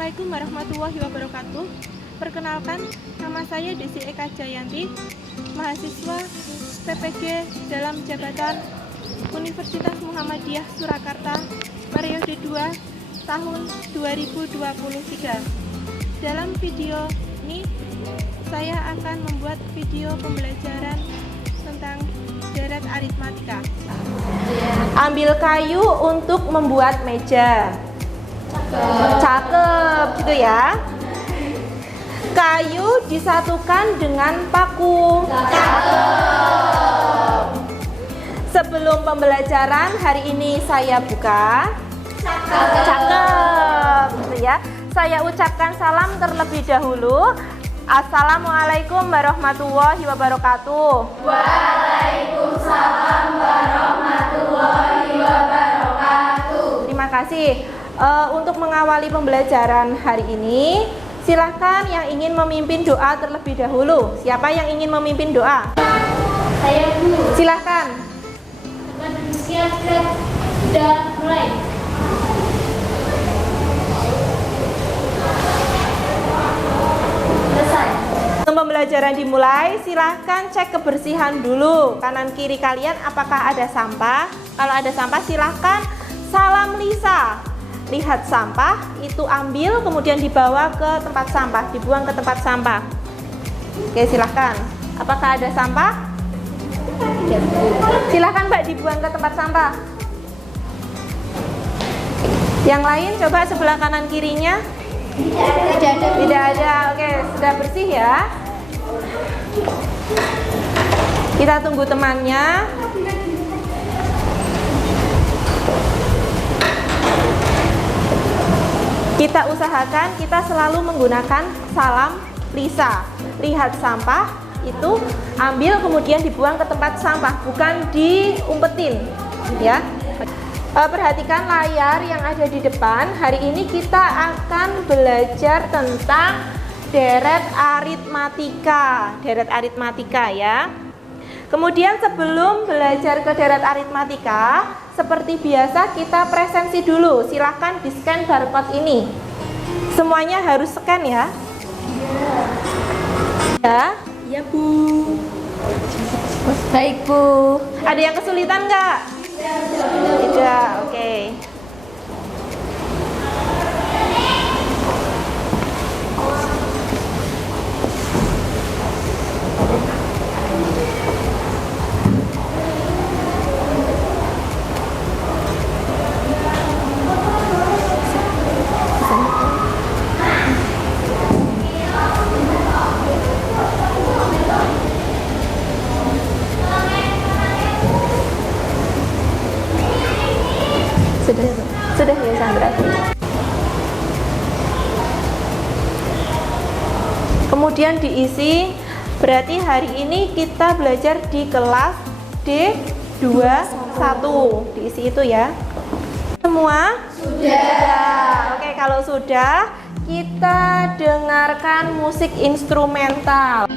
Assalamualaikum warahmatullahi wabarakatuh. Perkenalkan, nama saya Desi Eka Jayanti, mahasiswa PPG dalam jabatan Universitas Muhammadiyah Surakarta, periode 2 tahun 2023. Dalam video ini, saya akan membuat video pembelajaran tentang deret aritmatika. Ambil kayu untuk membuat meja. Cakep gitu ya. Kayu disatukan dengan paku. Cakep. Sebelum pembelajaran hari ini saya buka. Cakep gitu ya. Saya ucapkan salam terlebih dahulu. Assalamualaikum warahmatullahi wabarakatuh. Waalaikumsalam warahmatullahi wabarakatuh. Terima kasih. Untuk mengawali pembelajaran hari ini, silahkan yang ingin memimpin doa terlebih dahulu. Siapa yang ingin memimpin doa? Saya Bu. Silahkan. Siap, sudah mulai. Selesai. Sebelum pembelajaran dimulai, silahkan cek kebersihan dulu kanan kiri kalian apakah ada sampah. Kalau ada sampah silahkan salam lisa. Lihat sampah, itu ambil kemudian dibawa ke tempat sampah, dibuang ke tempat sampah. Oke, silahkan. Apakah ada sampah? Silahkan Mbak dibuang ke tempat sampah. Yang lain coba sebelah kanan kirinya. Tidak ada. Oke, sudah bersih ya. Kita tunggu temannya. Kita usahakan kita selalu menggunakan salam lisa. Lihat sampah, itu ambil kemudian dibuang ke tempat sampah, bukan diumpetin ya. Perhatikan layar yang ada di depan. Hari ini kita akan belajar tentang deret aritmatika. Deret aritmatika ya. Kemudian sebelum belajar ke deret aritmatika, seperti biasa kita presensi dulu. Silahkan di scan barcode ini. Semuanya harus scan ya. Ya. Ya Bu. Baik Bu. Ada yang kesulitan nggak? Tidak. Oke. Sudah ya Sandra. Kemudian diisi, berarti hari ini kita belajar di kelas D21. Diisi itu ya. Semua? Sudah. Oke, kalau sudah, kita dengarkan musik instrumental.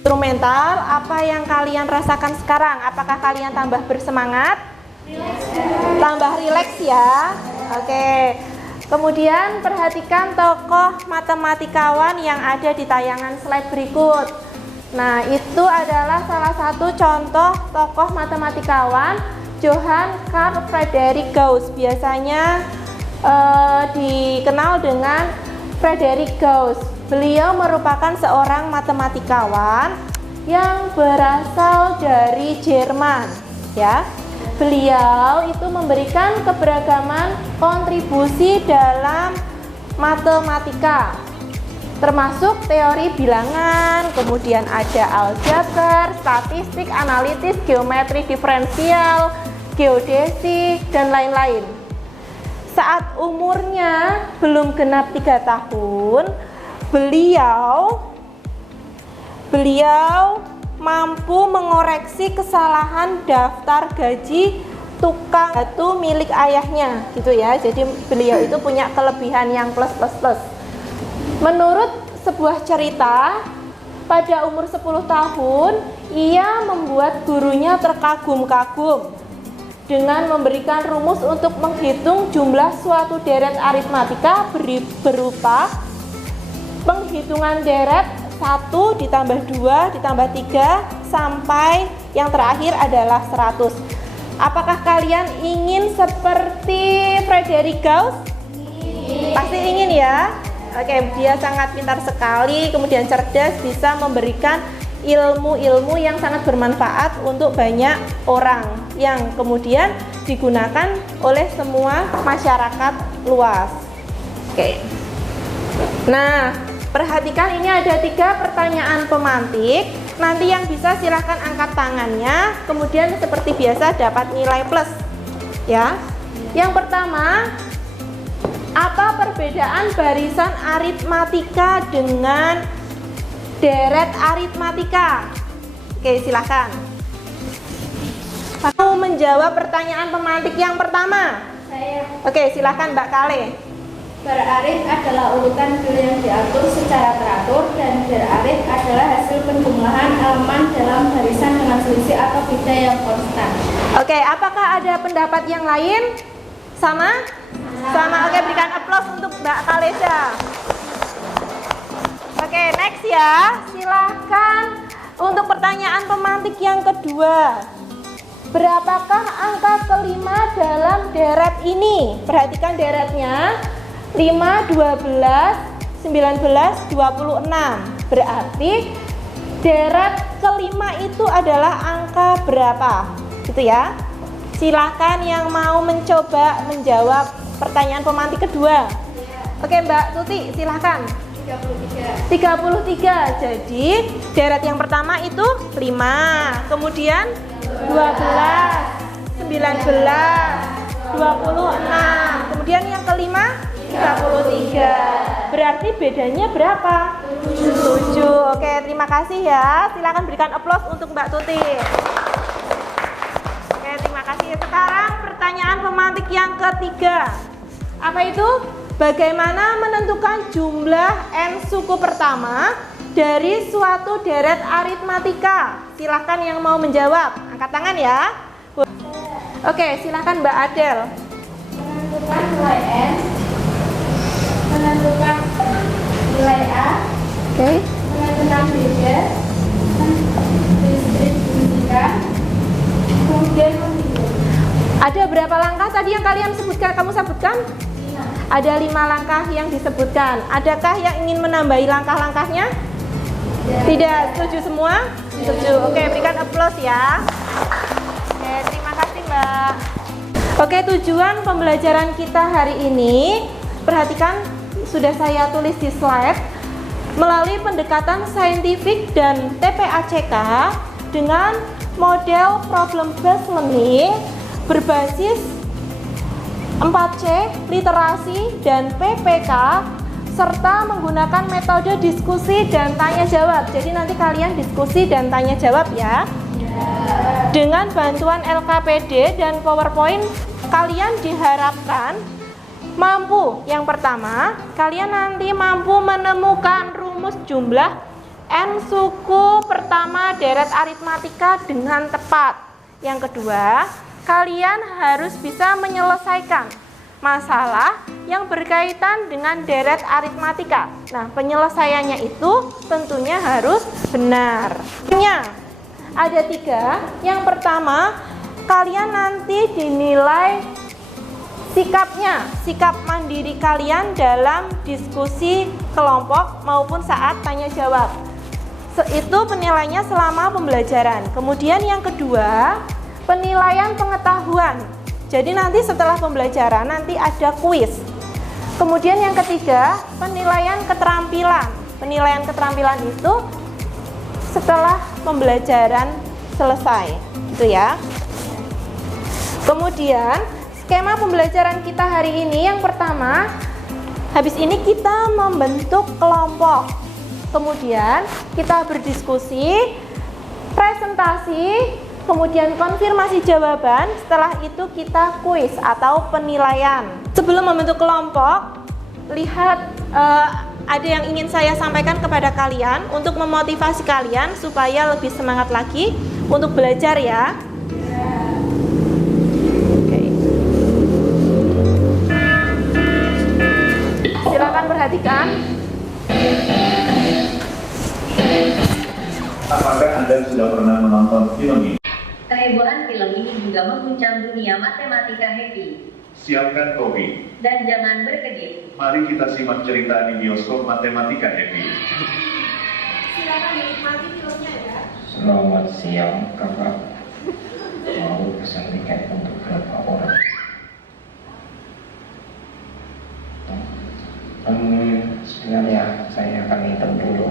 Instrumental, apa yang kalian rasakan sekarang? Apakah kalian tambah bersemangat? Tambah rileks ya. Oke. Kemudian perhatikan tokoh matematikawan yang ada di tayangan slide berikut. Nah, itu adalah salah satu contoh tokoh matematikawan, Johann Carl Friedrich Gauss. Biasanya dikenal dengan Friedrich Gauss. Beliau merupakan seorang matematikawan yang berasal dari Jerman, ya. Beliau itu memberikan keberagaman kontribusi dalam matematika, termasuk teori bilangan, kemudian ada aljabar, statistik, analisis, geometri diferensial, geodesi, dan lain-lain. Saat umurnya belum genap 3 tahun, beliau mampu mengoreksi kesalahan daftar gaji tukang batu milik ayahnya, gitu ya. Jadi beliau itu punya kelebihan yang plus. Menurut sebuah cerita, pada umur 10 tahun, ia membuat gurunya terkagum-kagum dengan memberikan rumus untuk menghitung jumlah suatu deret aritmatika berupa penghitungan deret 1 ditambah 2 ditambah 3 sampai yang terakhir adalah 100. Apakah kalian ingin seperti Friedrich Gauss? Pasti ingin ya. Oke, dia sangat pintar sekali, kemudian cerdas, bisa memberikan ilmu-ilmu yang sangat bermanfaat untuk banyak orang yang kemudian digunakan oleh semua masyarakat luas. Oke. Nah, perhatikan ini ada 3 pertanyaan pemantik. Nanti yang bisa silahkan angkat tangannya, kemudian seperti biasa dapat nilai plus ya. Yang pertama, apa perbedaan barisan aritmatika dengan deret aritmatika? Oke, silahkan. Mau menjawab pertanyaan pemantik yang pertama? Saya. Oke, silahkan Mbak Kale. Berarit adalah urutan bil yang diatur secara teratur, dan berarit adalah hasil penjumlahan elemen dalam barisan dengan selisih atau beda yang konstan. Oke, apakah ada pendapat yang lain? Sama? Sama. Oke, berikan aplaus untuk Mbak Kalesha. Oke, next ya. Silahkan untuk pertanyaan pemantik yang kedua. Berapakah angka kelima dalam deret ini? Perhatikan deretnya. 5, 12, 19, 26. Berarti deret kelima itu adalah angka berapa? Gitu ya. Silahkan yang mau mencoba menjawab pertanyaan pemantik kedua. Oke, Mbak Tuti, silahkan. 33. Jadi deret yang pertama itu 5, kemudian 12, 19, 26, kemudian yang kelima 33. Berarti bedanya berapa? 7. Oke, terima kasih ya. Silakan berikan aplaus untuk Mbak Tuti. Oke, terima kasih. Sekarang pertanyaan pemantik yang ketiga. Apa itu? Bagaimana menentukan jumlah n suku pertama dari suatu deret aritmatika? Silahkan yang mau menjawab. Angkat tangan ya. Oke, silahkan Mbak Adel. Menentukan nilai n, menentukan nilai a, menentukan beda, mendistribusikan, kemudian menghitung. Ada berapa langkah tadi yang kalian sebutkan? Kamu sebutkan? Ada 5 langkah yang disebutkan. Adakah yang ingin menambahi langkah-langkahnya? Tidak. Setuju semua? Setuju. Oke, berikan aplaus ya. Oke, terima kasih Mbak. Oke, tujuan pembelajaran kita hari ini, perhatikan sudah saya tulis di slide. Melalui pendekatan saintifik dan TPACK dengan model problem based learning berbasis 4C, literasi, dan PPK, serta menggunakan metode diskusi dan tanya jawab. Jadi nanti kalian diskusi dan tanya jawab ya. Dengan bantuan LKPD dan PowerPoint, kalian diharapkan mampu, yang pertama, kalian nanti mampu menemukan rumus jumlah N suku pertama deret aritmatika dengan tepat. Yang kedua, kalian harus bisa menyelesaikan masalah yang berkaitan dengan deret aritmatika. Nah, penyelesaiannya itu tentunya harus benar. Ada 3. Yang pertama, kalian nanti dinilai sikap mandiri kalian dalam diskusi kelompok maupun saat tanya jawab. Itu penilaiannya selama pembelajaran. Kemudian yang kedua, penilaian pengetahuan. Jadi nanti setelah pembelajaran nanti ada kuis. Kemudian yang ketiga, penilaian keterampilan. Penilaian keterampilan itu setelah pembelajaran selesai. Itu ya. Kemudian skema pembelajaran kita hari ini yang pertama, habis ini kita membentuk kelompok. Kemudian kita berdiskusi, presentasi, kemudian konfirmasi jawaban. Setelah itu kita kuis atau penilaian. Sebelum membentuk kelompok, lihat ada yang ingin saya sampaikan kepada kalian untuk memotivasi kalian supaya lebih semangat lagi untuk belajar ya. Silakan perhatikan. Apakah Anda sudah pernah menonton film ini? Kehebohan film ini juga mengguncang dunia matematika happy. Siapkan kopi. Dan jangan berkedip. Mari kita simak cerita di bioskop Matematika Happy. Silakan menikmati filmnya ya. Selamat siang, Kakak. Mau pesan tiket untuk berapa orang? Sebentar ya, saya akan hitung dulu.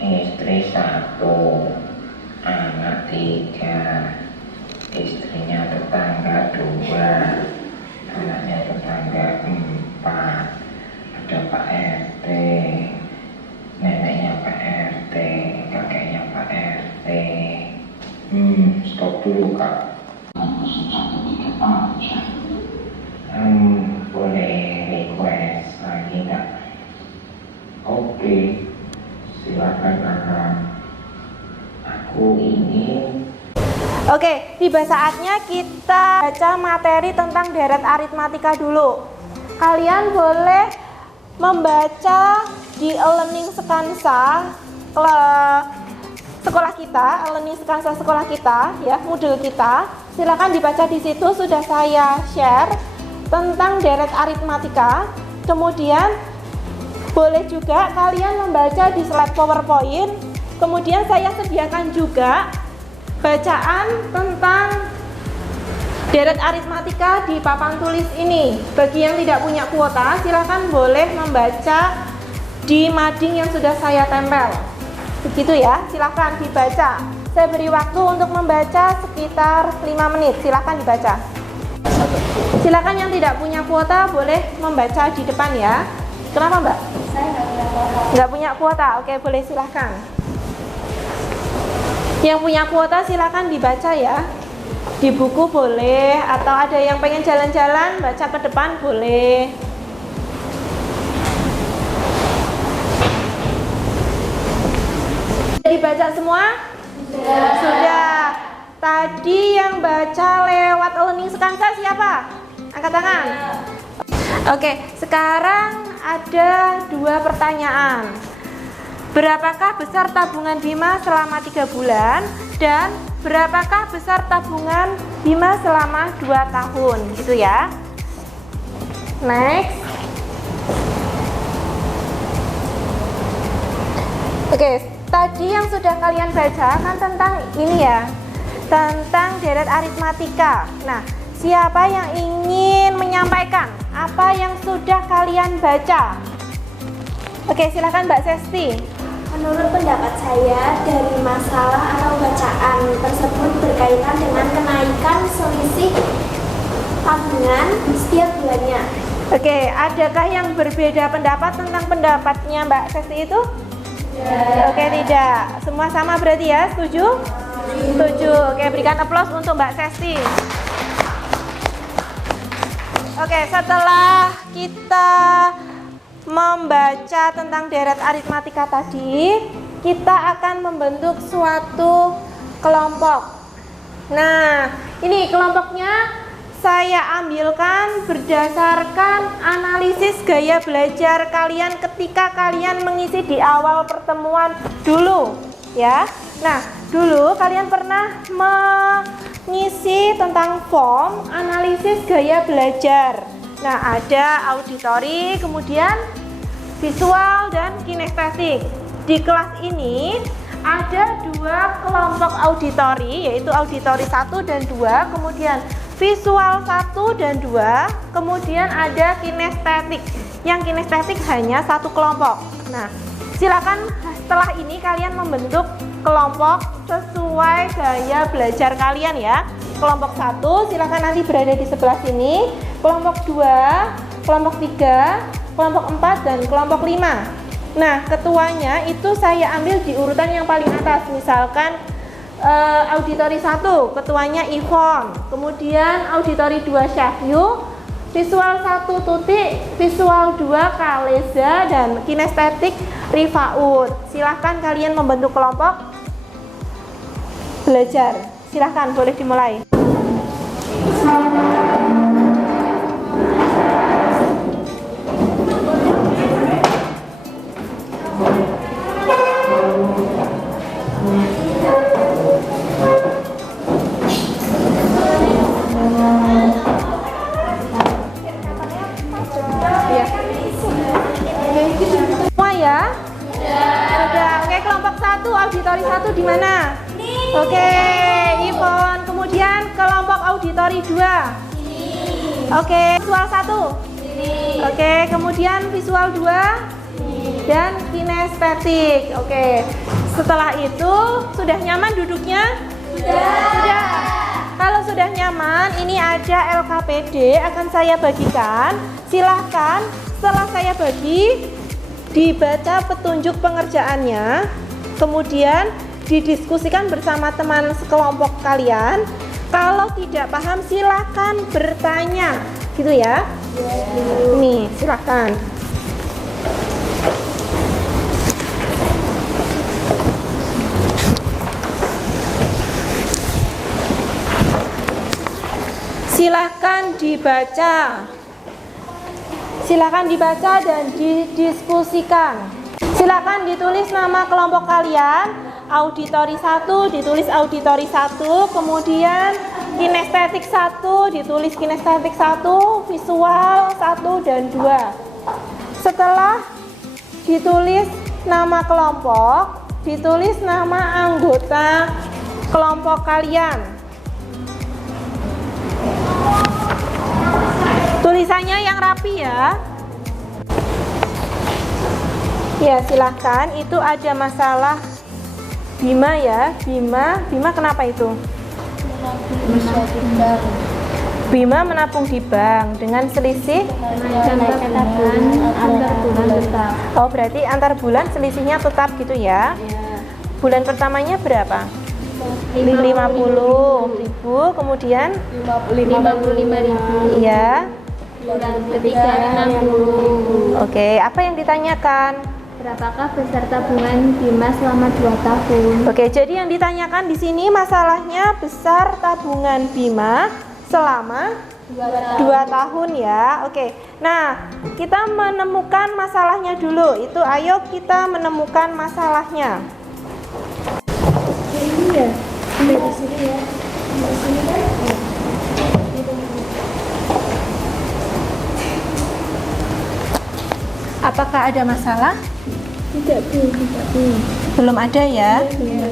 Istri 1, anak 3, istrinya tetangga 2, anaknya tetangga 4, ada Pak RT, neneknya Pak RT, kakeknya Pak RT. Stop dulu Kak. Boleh request lagi nggak? Oke, silakan Kakak. Aku ingin. Oke, tiba saatnya kita baca materi tentang deret aritmatika dulu. Kalian boleh membaca di e-learning Sekansa sekolah kita, e-learning Sekansa sekolah kita, ya, Moodle kita. Silakan dibaca di situ, sudah saya share tentang deret aritmatika. Kemudian boleh juga kalian membaca di slide PowerPoint. Kemudian saya sediakan juga bacaan tentang deret aritmatika di papan tulis ini. Bagi yang tidak punya kuota, silakan boleh membaca di mading yang sudah saya tempel. Begitu ya, silakan dibaca. Saya beri waktu untuk membaca sekitar 5 menit. Silakan dibaca. Silakan yang tidak punya kuota boleh membaca di depan ya. Kenapa Mbak? Saya nggak punya kuota. Nggak punya kuota, oke, boleh silakan. Yang punya kuota silakan dibaca ya. Di buku boleh, atau ada yang pengen jalan-jalan baca ke depan boleh. Dibaca semua? Sudah. Tadi yang baca lewat e-learning Sekansa siapa? Angkat tangan. Oke, sekarang ada 2 pertanyaan. Berapakah besar tabungan Bima selama 3 bulan? Dan berapakah besar tabungan Bima selama 2 tahun? Gitu ya. Next. Oke, tadi yang sudah kalian baca kan tentang ini ya, tentang deret aritmatika. Nah, siapa yang ingin menyampaikan apa yang sudah kalian baca? Oke, silakan Mbak Sesti. Menurut pendapat saya, dari masalah atau bacaan tersebut berkaitan dengan kenaikan selisih tabungan setiap bulannya. Oke, adakah yang berbeda pendapat tentang pendapatnya Mbak Sesti itu? Oke, tidak. Semua sama berarti ya? Setuju? Setuju. Oke, berikan aplaus untuk Mbak Sesti. Oke, setelah kita membaca tentang deret aritmatika tadi, kita akan membentuk suatu kelompok. Nah, ini kelompoknya saya ambilkan berdasarkan analisis gaya belajar kalian ketika kalian mengisi di awal pertemuan dulu, ya. Nah, dulu kalian pernah mengisi tentang form analisis gaya belajar. Nah, ada auditori, kemudian visual dan kinestetik. Di kelas ini ada 2 kelompok auditori, yaitu auditori 1 dan 2, kemudian visual 1 dan 2, kemudian ada kinestetik. Yang kinestetik hanya 1 kelompok. Nah, silakan setelah ini kalian membentuk kelompok sesuai gaya belajar kalian ya. Kelompok 1 silakan nanti berada di sebelah sini, kelompok 2, kelompok 3, kelompok 4 dan kelompok 5. Nah, ketuanya itu saya ambil di urutan yang paling atas. Misalkan auditori 1 ketuanya Ivon, kemudian auditori 2 Syahyu, visual 1 Tuti, visual 2 Kaleza dan kinestetik Rifaud. Silahkan kalian membentuk kelompok belajar. Silahkan, boleh dimulai. Semua ya? Sudah. Oke, kelompok 1 auditori 1 di mana? Oke, Ivon. Kemudian kelompok auditori 2. Oke, visual 1. Oke, kemudian visual 2 dan kinestetik. Oke. Setelah itu sudah nyaman duduknya? Sudah. Kalau sudah nyaman, ini ada LKPD akan saya bagikan. Silahkan setelah saya bagi dibaca petunjuk pengerjaannya, kemudian didiskusikan bersama teman sekelompok kalian. Kalau tidak paham silahkan bertanya, gitu ya. Nih, silahkan. Silahkan dibaca. Silakan dibaca dan didiskusikan. Silakan ditulis nama kelompok kalian. Auditori 1 ditulis auditori 1, kemudian kinestetik 1 ditulis kinestetik 1, visual 1 dan 2. Setelah ditulis nama kelompok, ditulis nama anggota kelompok kalian. Tulisannya yang rapi ya. Ya, silahkan. Itu ada masalah Bima ya. Bima kenapa itu? Bima menabung di bank dengan selisih antar bulan tetap. Oh, berarti antar bulan selisihnya tetap gitu ya. Bulan pertamanya berapa? 50.000, kemudian 55.000. iya. Bulan ketiga 60. Oke, apa yang ditanyakan? Berapakah besar tabungan Bima selama 2 tahun? Oke, jadi yang ditanyakan di sini masalahnya besar tabungan Bima selama 2 tahun ya. Oke. Nah, kita menemukan masalahnya dulu. Itu ayo kita menemukan masalahnya. Ini ya. Di sini ya. Di sini kan. Apakah ada masalah? Tidak, Bu. Belum ada ya? Iya.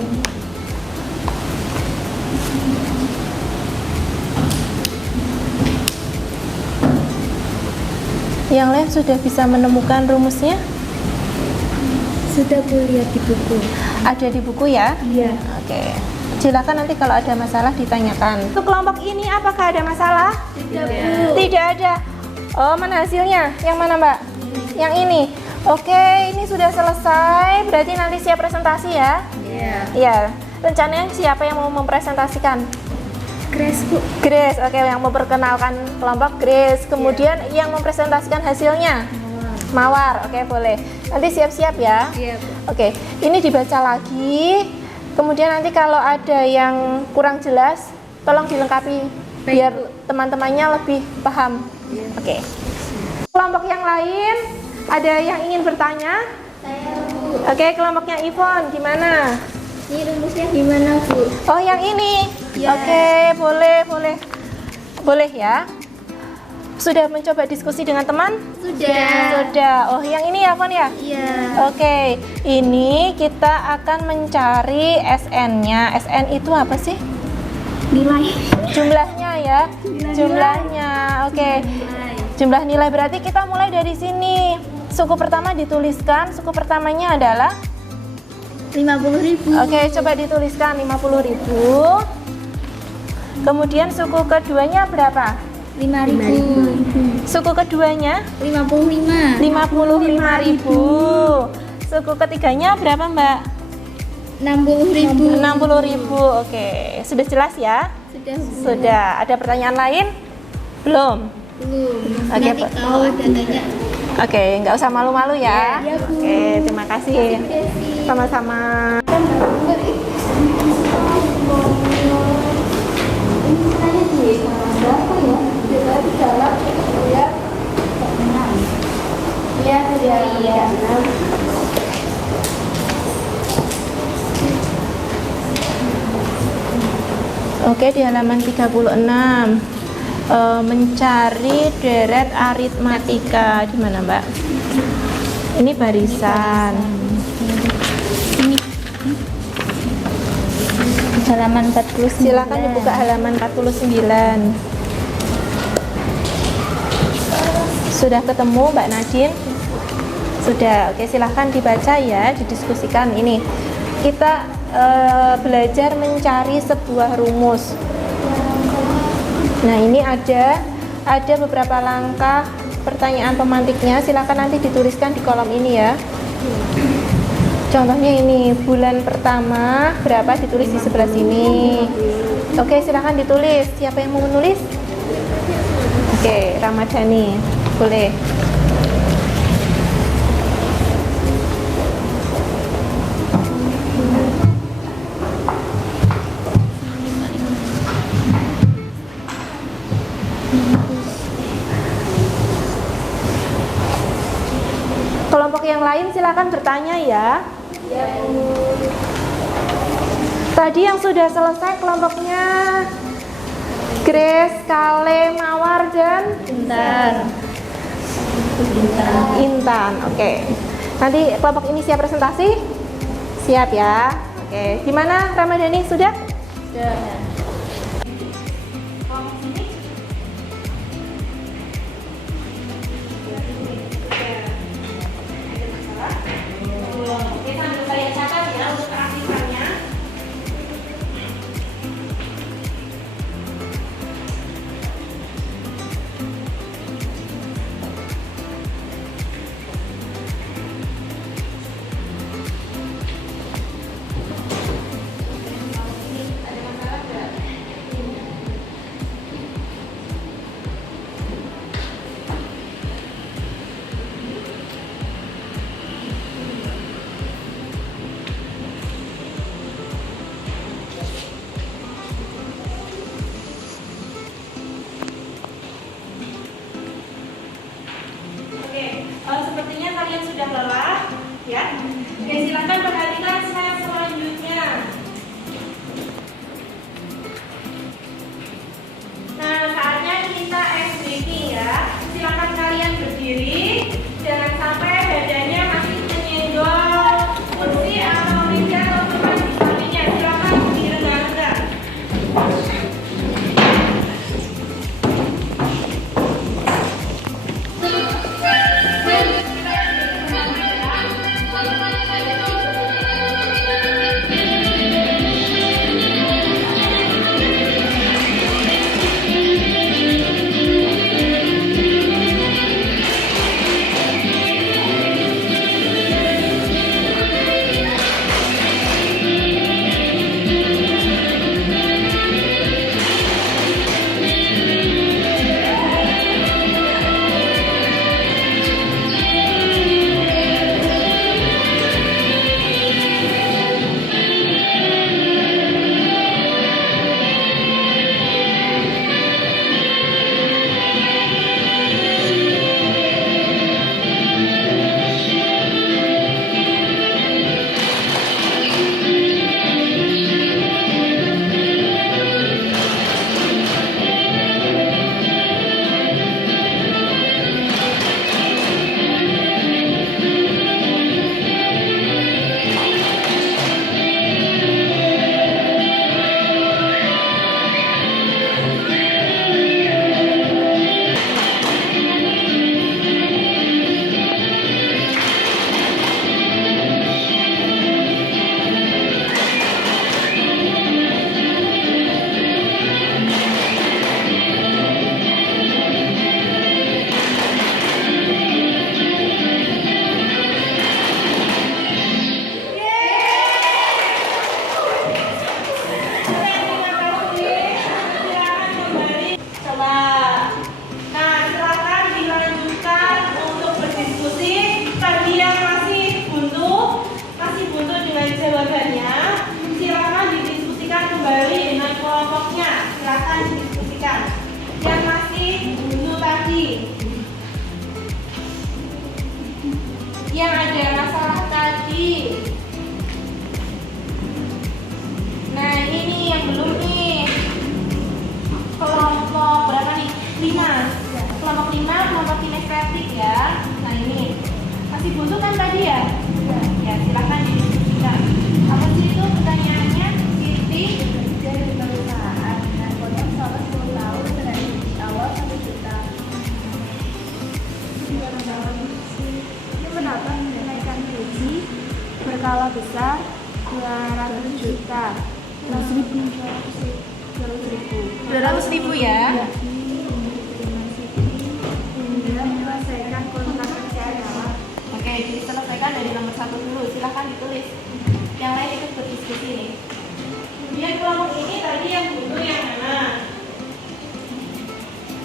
Yang lain sudah bisa menemukan rumusnya? Sudah, Bu, lihat di buku. Ada di buku ya? Iya. Oke. Silakan nanti kalau ada masalah ditanyakan. Untuk kelompok ini apakah ada masalah? Tidak, Bu. Tidak ada. Oh, mana hasilnya? Yang mana, Mbak? Yang ini. Oke, ini sudah selesai. Berarti nanti siap presentasi ya? Iya. Iya. Rencananya siapa yang mau mempresentasikan? Grace, Bu. Grace. Oke, yang memperkenalkan kelompok Grace. Kemudian yang mempresentasikan hasilnya? Mawar. Oke, boleh. Nanti siap-siap ya. Iya, Bu. Oke, ini dibaca lagi. Kemudian nanti kalau ada yang kurang jelas, tolong dilengkapi biar teman-temannya lebih paham. Oke. Kelompok yang lain, ada yang ingin bertanya? Saya, Bu. Oke, kelompoknya Ivon, gimana? Ini rumusnya gimana, Bu? Oh, yang ini. Ya. Oke, boleh ya. Sudah mencoba diskusi dengan teman? Sudah. Oh, yang ini ya, Von ya? Iya. Oke, ini kita akan mencari SN-nya. SN itu apa sih? Nilai. Jumlahnya ya. Jumlahnya. Oke. Jumlah nilai berarti kita mulai dari sini. Suku pertama dituliskan. Suku pertamanya adalah 50.000. Oke, coba dituliskan 50.000. Kemudian suku keduanya berapa? 5.000. Suku keduanya 55. 55.000. Suku ketiganya berapa, Mbak? 60.000. 60.000. Oke, sudah jelas ya? Sudah, Bu. Sudah. Ada pertanyaan lain? Belum. Belum. Oke, Nanti Pak. kalau ada tanya. Oke, nggak usah malu-malu ya. Iya, Bu. Oke, terima kasih. Sama-sama. Oke, di halaman 36 mencari deret aritmatika. Di mana, Mbak? Ini barisan. Halaman 49. Silakan dibuka halaman 49. Sudah ketemu Mbak Nadine? Sudah. Oke, silahkan dibaca ya, didiskusikan. Ini kita belajar mencari sebuah rumus. Nah, ini ada beberapa langkah pertanyaan pemantiknya. Silakan nanti dituliskan di kolom ini ya. Contohnya ini, bulan pertama berapa, ditulis di sebelah sini. Oke, silahkan ditulis. Siapa yang mau menulis? Oke, Ramadhani, boleh. Kelompok yang lain silakan bertanya ya. Tadi yang sudah selesai kelompoknya Grace, Kale, Mawar, dan Intan. Oke. Nanti kelompok ini siap presentasi? Siap ya. Oke. Gimana Ramadhani, sudah? Sudah. Oke, sambil saya catat ya untuk keaktifan. Sepertinya kalian sudah lelah, ya. Oke, silakan perhatikan slide selanjutnya. Nah, saatnya kita SBK ya. Silakan kalian berdiri, jangan sampai badannya masih menyenggol kursi atau meja atau tempat di sampingnya. Silakan direnggang-renggang. silakan didiskusikan. Yang masih buntu tadi, yang ada masalah tadi. Nah ini nih yang belum nih. Kelompok berapa nih? 5. Kelompok 5, kelompok kinestetik ya. Nah ini masih buntu kan tadi ya? Ya silakan didiskusikan. Apa sih itu pertanyaannya? Siti Dari perusahaan dengan kontrak selama 10 tahun dengan gaji awal 1 juta. Ini mendapat kenaikan gaji berkala besar 200 juta. 200.000 ya? Hingga menyelesaikan kontrak kerjanya. Oke, diselesaikan dari nomor 1 dulu. Silahkan ditulis. Yang lain ikut berdiskusi nih. Kemudian kelompok ini tadi yang buntu yang mana?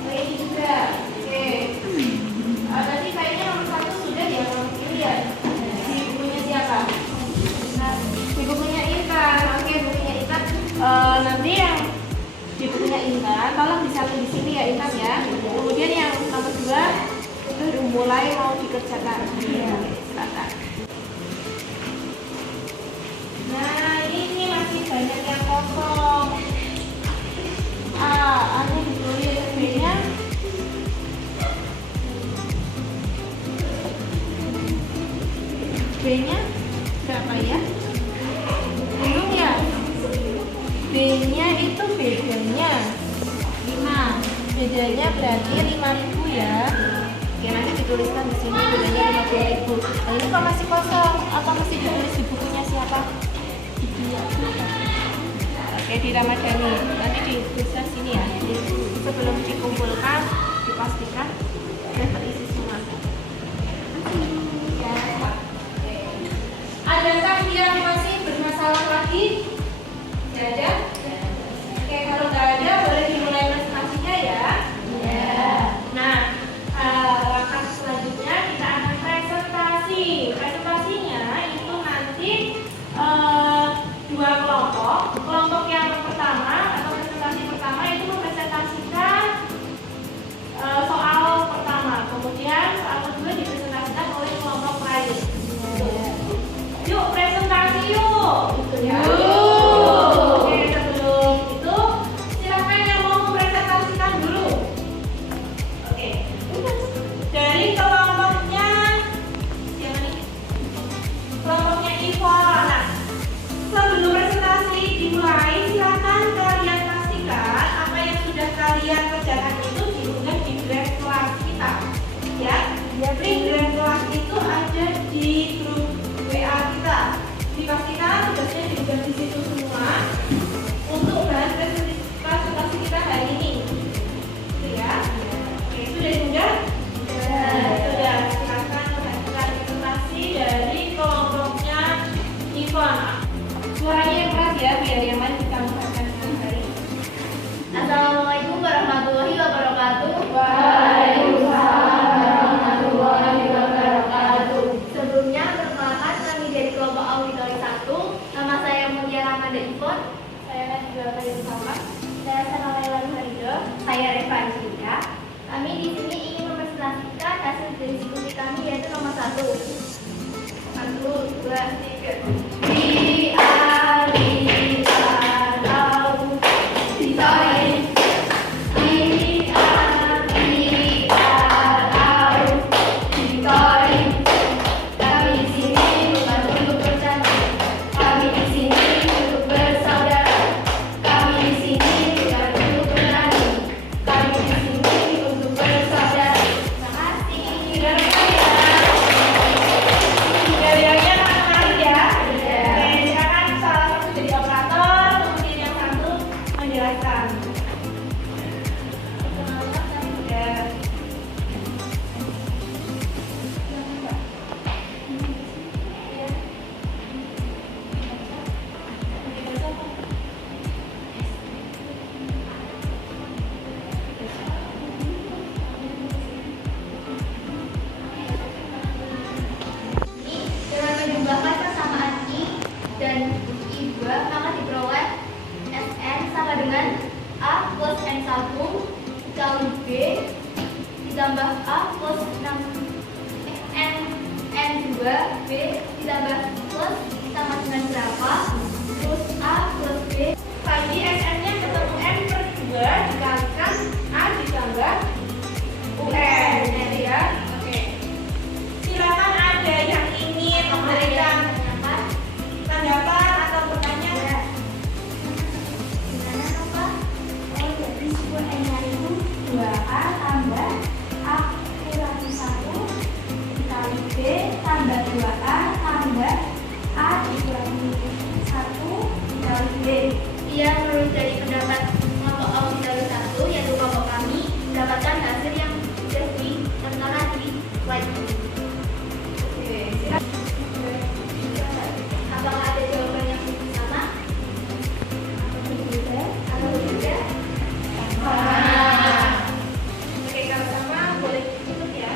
Oh, ini juga. Oke. Tadi kayaknya nomor 1 sudah ya kelompok ini ya. Di bukunya siapa? Nah, di bukunya Intan. Oke, bukunya Intan. Nanti yang di bukunya Intan, tolong dicatat di sini ya Intan ya. Kemudian yang nomor 2 baru mulai mau dikerjakan. Iya, silakan. Nah, ini masih banyak yang kosong. A-nya ditulis, B-nya B-nya berapa ya? Belum ya? B-nya itu bedanya 5. Bedanya berarti 5.000 ya. Oke, nanti dituliskan di sini bedanya 50.000. Nah, ini kok masih kosong? Apa masih ditulis di bukunya siapa? Oke, di Ramadhani. Nanti dituliskan sini ya. Sebelum dikumpulkan, dipastikan sudah terisi semua. Ya. Oke. Adakah yang masih bermasalah lagi? Tidak ada? Oke, kalau nggak ada boleh dimulai presentasinya ya. Nah, langkah selanjutnya kita akan presentasi. Presentasinya itu nanti 2 kelompok. Kelompok yang pertama atau presentasi pertama itu mempresentasikan soal pertama. Kemudian soal kedua dipresentasikan oleh kelompok lain. Yuk presentasi yuk. Oke, sebelum itu silakan yang mau mempresentasikan dulu. Oke. Dari kelompoknya siapa nih? Kelompoknya Ivon. Nah, sebelum presentasi dimulai, silakan kalian pastikan apa yang sudah kalian kerjakan itu diunggah di Grab kelas kita. Ya, link Grab kelas itu ada di grup WA kita. Dipastikan tugasnya diunggah di situ semua untuk bahan presentasi kita hari ini. Itu ya. Oke, sudah diunggah? Sudah. Silakan mengajukan presentasi dari kelompoknya Ivon. Suaranya yang keras ya, biar yang lain bisa mendengarkan dengan baik. Assalamualaikum warahmatullahi wabarakatuh. Waalaikumsalam warahmatullahi wabarakatuh. Sebelumnya perkenalkan kami dari kelompok auditori 1. Nama saya Mulia Ramanda Ivon. Saya Najwa Kayu Sama. Saya Sanawailan Harido. Saya Reva Angelika. Kami di sini ingin mempresentasikan hasil dari diskusi kami yaitu nomor 1. 1, 2, 3. Di Gaya-gayanya menarik ya. ditambah A plus 6 N2B ditambah plus sama dengan berapa? Terus A plus B. Tadi SN-nya ketemu N per 2 dikalikan A ditambah UN, ya. Oke. Silakan ada yang ingin memberikan tanggapan atau pertanyaan. Gimana apa? Oh, jadi sebuah N-nya itu 2A tambah A kurang 1 dikali B tambah 2A tambah A dikurangi 1 dikali B. Iya, menurut dari pendapat kelompok auxiliary 1, yaitu kelompok kami, mendapatkan hasil yang sudah tertera di slide ini. Oke, silakan. Apakah ada jawaban yang sama? Atau berbeda? Atau berbeda? Sama. Oke, kalau sama boleh tutup ya.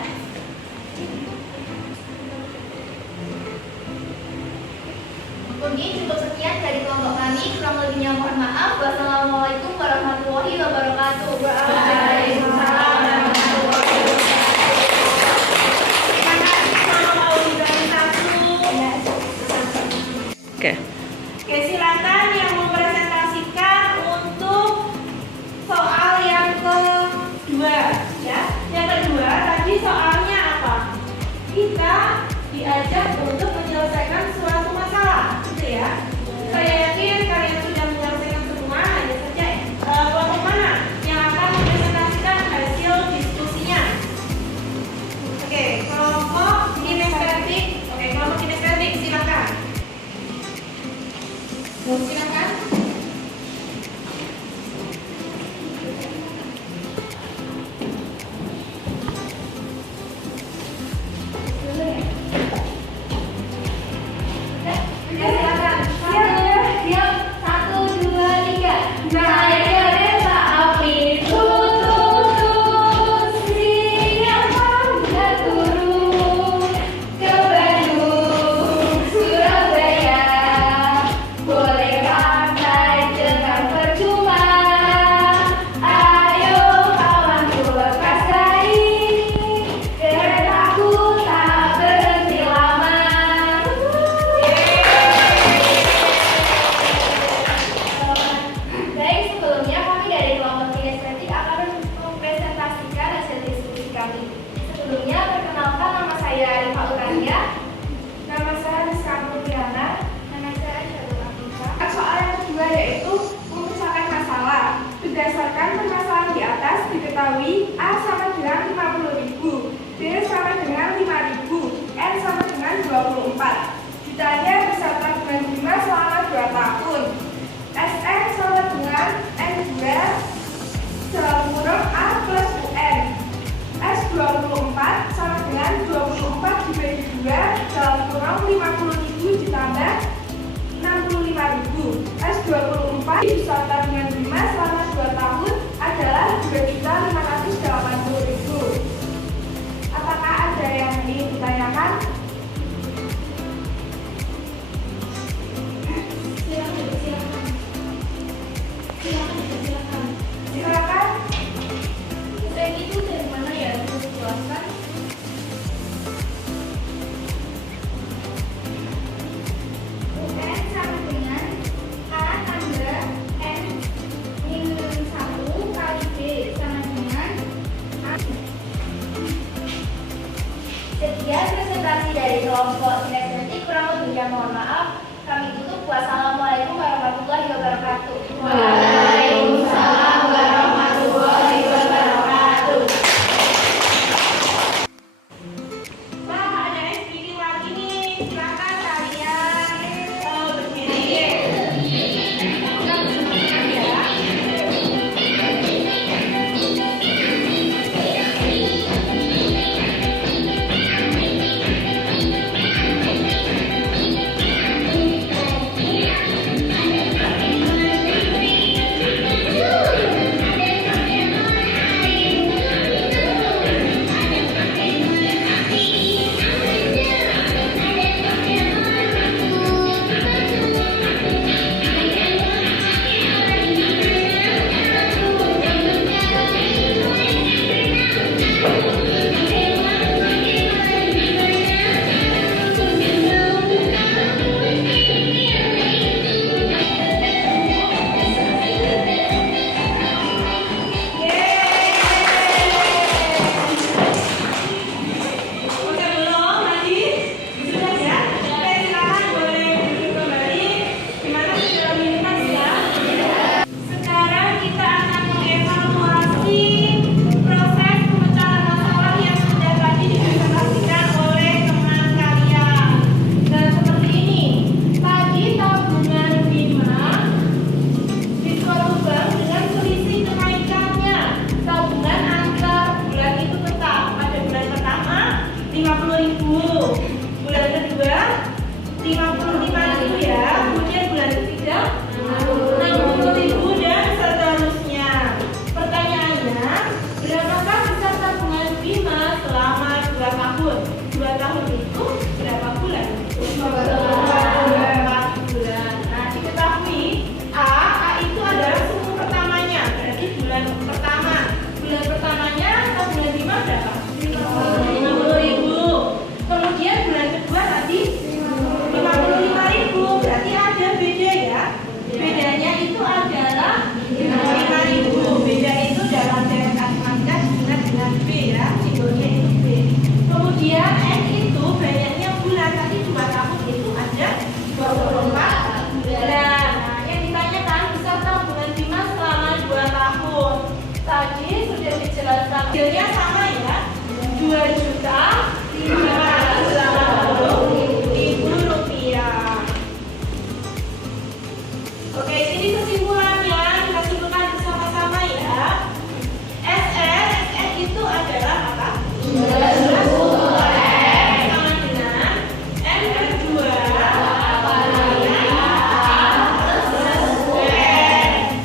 Mungkin cukup sekian dari kelompok kami. Kurang lebihnya mohon maaf. Wassalamualaikum warahmatullahi wabarakatuh. Waalaikumsalam warahmatullahi wabarakatuh. Terima kasih kelompok auxiliary 1. Oke, silakan yang mempresentasikan untuk soal yang kedua, ya. Yang kedua tadi soalnya apa? Kita diajak untuk menyelesaikan suatu masalah, gitu ya. Saya yakin kalian sudah menyelesaikan semua, hanya saja kelompok mana yang akan mempresentasikan hasil diskusinya. Oke, kelompok kinestetik. Oke, kelompok kinestetik silakan. Silakan. Silakan. Siap, 1, 2, 3. Naik kereta api tutus siang pada turun ke Bandung, Surabaya. Boleh pakai dengan percuma. Ayo kawanku lepas dari keretaku tak berhenti lama. Baik, sebelumnya kami dari kelompok kinestetik akan mempresentasikan hasil diskusi kami. Sebelumnya, perkenalkan nama saya Arifah Urania. Nama saya Rizka Putriana. Nama saya Syarul Afrika. Soal yang kedua yaitu memecahkan masalah. Berdasarkan permasalahan di atas diketahui A sama dengan 50.000, B sama dengan 5.000, N sama dengan 24. Ditanya beserta bulan bunga selama 2 tahun. SN sama dengan N2 dalam kurung A plus UN. S24 sama dengan 24 dibagi 2 dalam kurung 50.000 ditambah 65.000. S24 beserta dengan 5 selama 2 tahun adalah 2.580.000. Apakah ada yang ingin ditanyakan? Silakan. Saya itu dari mana ya? Bisa jelaskan? UN sama dengan A tambah N minus 1 kali B sama dengan A. Sekian presentasi dari kelompok kinestetik. Kurang lebihnya mohon maaf. Kami tutup. Wassalamualaikum warahmatullahi wabarakatuh. Waalaikumsalam warahmatullahi wabarakatuh. Wah, ada SPD lagi nih. Silakan kalian berdiri. Bima selama 2 tahun. 2 tahun itu berapa bulan? 4 bulan. Nah, diketahui A itu adalah suku pertamanya, berarti bulan pertama. Bulan pertamanya atau bulan Bima berapa? 50.000. Kemudian bulan kedua tadi 55.000. Berarti ada beda ya. Bedanya itu adalah 55.000. Beda itu dalam deret matematika dengan B ya. Simbolnya itu B. Kemudian N itu banyaknya bulan. Tadi 2 tahun itu ada 24 bulan. Nah, yang ditanyakan beserta bulan Bima selama 2 tahun. Tadi sudah dijelaskan. Hasilnya sama ya. 2.580.000 rupiah. Oke, ini kesimpulannya kita simpulkan bersama-sama ya. SN itu adalah apa? Sama dengan N per 2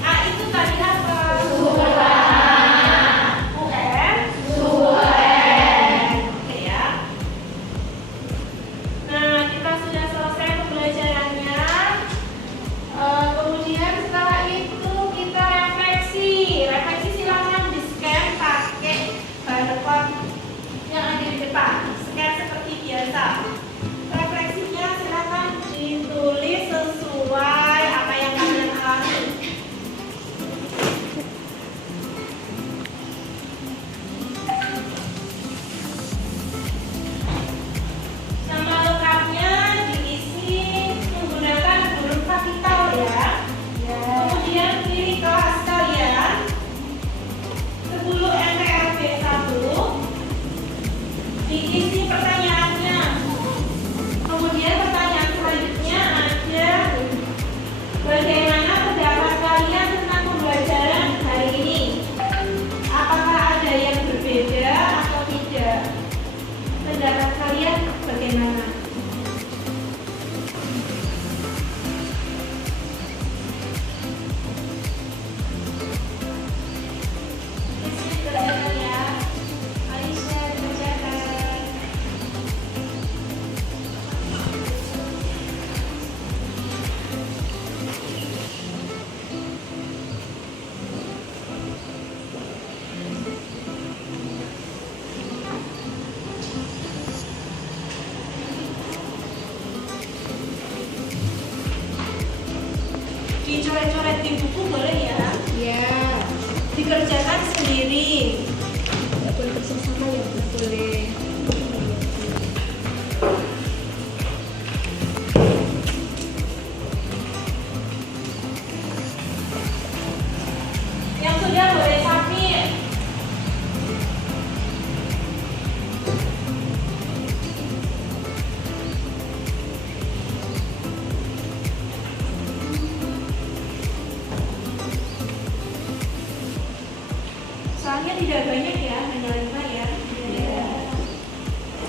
A itu tadi apa? UN. Oke ya. Nah, kita sudah selesai pembelajarannya. Kemudian setelah itu kita refleksi. Refleksi silakan di scan pakai barcode yang ada di depan. Scan seperti biasa. Refleksinya silakan ditulis sesuai apa yang kalian alami. Nama lengkapnya diisi menggunakan huruf kapital ya. Kemudian pilih kelas kalian 10 MPLB 1. Diisi pertanyaannya. Kemudian pertanyaan selanjutnya ada bagaimana pendapat kalian tentang pembelajaran hari ini? Apakah ada yang berbeda atau tidak? Pendapat kalian bagaimana? Isi dikerjakan ya. Aisyah dikerjakan. Dicoret-coret di buku boleh ya? Iya. Dikerjakan sendiri. Nggak boleh bersama ya? Nggak boleh. Yang sudah boleh submit. Soalnya tidak banyak ya, hanya 5 ya.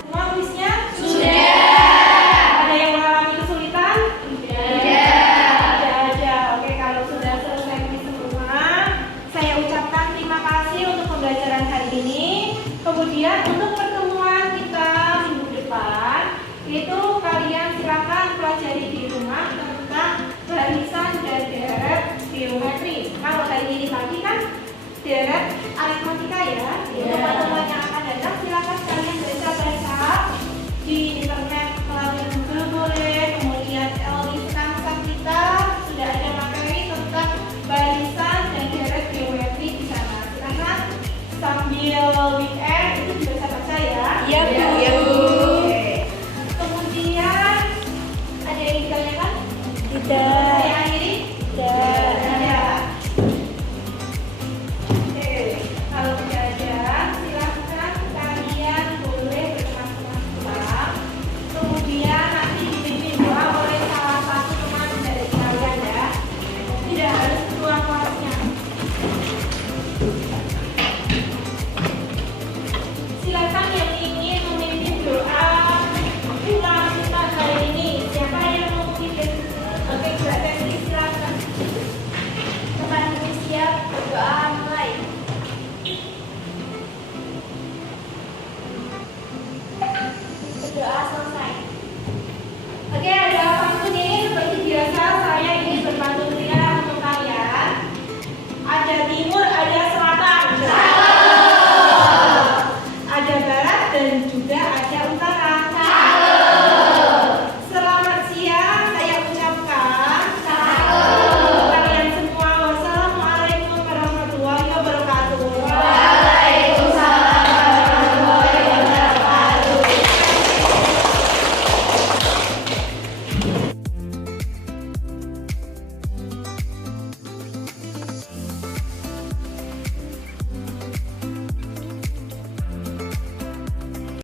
Semua kuisnya? Sudah. Ada yang mengalami kesulitan? Tidak ada. Oke, kalau sudah selesai kuis semua, saya ucapkan terima kasih untuk pembelajaran hari ini. Kemudian untuk pertemuan kita minggu depan, itu kalian silakan pelajari di rumah tentang barisan dan deret geometri. Kalau hari ini pagi kan deret aritmatika ya. Untuk pertemuan yang akan datang silakan kalian baca-baca di internet melalui Google boleh, kemudian LI Samsat kita sudah ada materi tentang barisan dan deret geometri di sana. Silakan sambil weekend itu bisa baca ya. Iya Bu. Oke. Kemudian ada yang ditanyakan? Tidak.